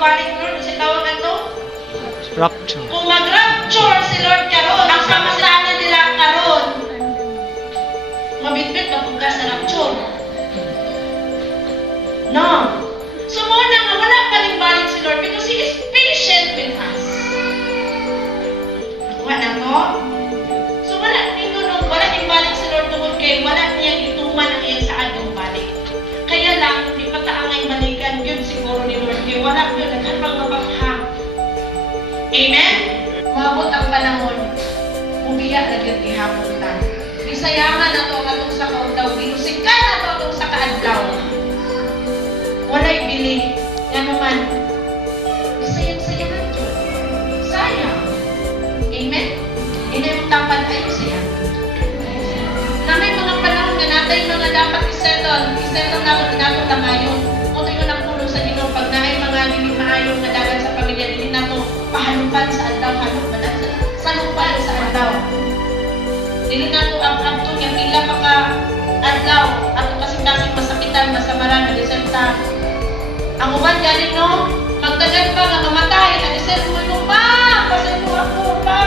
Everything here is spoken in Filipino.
pagbalik Lord, kasi tawag ito. Rapture. Kung mag-rapture si Lord karon, ang kamasalanan nila karon, mabitbit mapunta sa rapture. No. So muna nga, wala pa rin balik si Lord because He is patient with us. Nakuha na to? So wala din balik si Lord tungkol kay wala niyang ituman ang iyang saan yung balik. Kaya lang, di pa taangay balikan yun siguro ni Lord. Kaya wala yun, nagkapang mabaghang. Amen? Mabot ang panahon, umiyak na yun ihapon ta. Bisayaman na to atong sa kaundaw, binusikan na to atong sa kaadlaw. Wala'y bili, nga naman, bisayang-sayangan yun. Sayang. Amen? Ina yung tapat ay sayang. Na may mga panahon na natin mga dapat isettle na natin langayon. Kung ito yung napulo sa Ginoo, pag na ay mga hindi maayong na dagat sa pamilya, hindi na ito pahalupan sa aldaw, salupan sa aldaw. Hindi na ito ang abto niya, pila pa ka adlaw, at kasing-kasing masakitan, masamaran, nadiserta. Ang uban galing no, magtagal pa nga mamatay, nadiserta mo pa, pasay mo ako, pa,